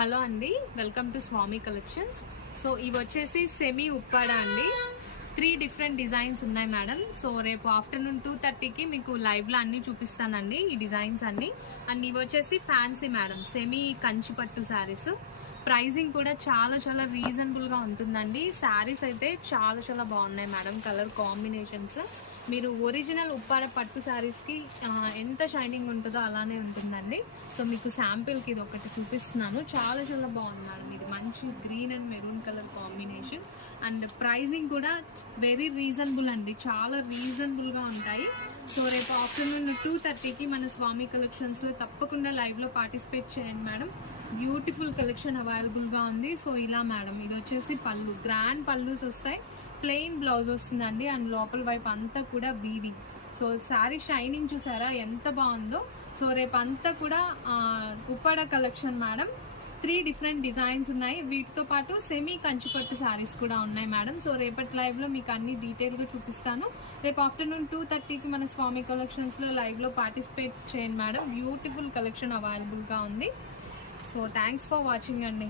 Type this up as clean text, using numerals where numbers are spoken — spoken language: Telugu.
హలో అండి, welcome to Swami collections. So ఇవి వచ్చేసి సెమీ ఉప్పాడ అండి. 3 డిఫరెంట్ డిజైన్స్ ఉన్నాయి మేడం. సో రేపు ఆఫ్టర్నూన్ 2:30కి మీకు లైవ్లో అన్నీ చూపిస్తానండి ఈ డిజైన్స్ అన్నీ. అండ్ ఇవి వచ్చేసి ఫ్యాన్సీ మేడం, సెమీ కంచి పట్టు శారీస్. ప్రైజింగ్ కూడా చాలా చాలా రీజనబుల్గా ఉంటుందండి. శారీస్ అయితే చాలా చాలా బాగున్నాయి మేడం. కలర్ కాంబినేషన్స్ మీరు ఒరిజినల్ ఉప్పాడ పట్టు శారీస్కి ఎంత షైనింగ్ ఉంటుందో అలానే ఉంటుందండి. సో మీకు శాంపిల్కి ఇది ఒకటి చూపిస్తున్నాను. చాలా చాలా బాగున్నారు. ఇది మంచి green and maroon colour combination. And pricing కూడా వెరీ రీజనబుల్ అండి, చాలా రీజనబుల్గా ఉంటాయి. సో రేపు ఆఫ్టర్నూన్ 2:30కి మన స్వామి కలెక్షన్స్లో తప్పకుండా లైవ్లో పార్టిసిపేట్ చేయండి మేడం. బ్యూటిఫుల్ కలెక్షన్ అవైలబుల్గా ఉంది. సో ఇలా మేడం, ఇది వచ్చేసి పళ్ళు, గ్రాండ్ పళ్ళుస్ వస్తాయి, ప్లెయిన్ బ్లౌజ్ వస్తుందండి. అండ్ లోపల వైపు అంతా కూడా వీవింగ్. సో శారీ షైనింగ్ చూసారా ఎంత బాగుందో. సో రేపు అంతా కూడా Uppada collection madam. 3 different designs ఉన్నాయి. వీటితో పాటు సెమీ కంచిపట్టు శారీస్ కూడా ఉన్నాయి మేడం. సో రేపటి లైవ్లో మీకు అన్ని డీటెయిల్గా చూపిస్తాను. రేపు ఆఫ్టర్నూన్ 2:30కి మన స్వామి కలెక్షన్స్లో లైవ్లో పార్టిసిపేట్ చేయండి మేడం. బ్యూటిఫుల్ కలెక్షన్ అవైలబుల్గా ఉంది. సో థ్యాంక్స్ ఫర్ వాచింగ్ అండి.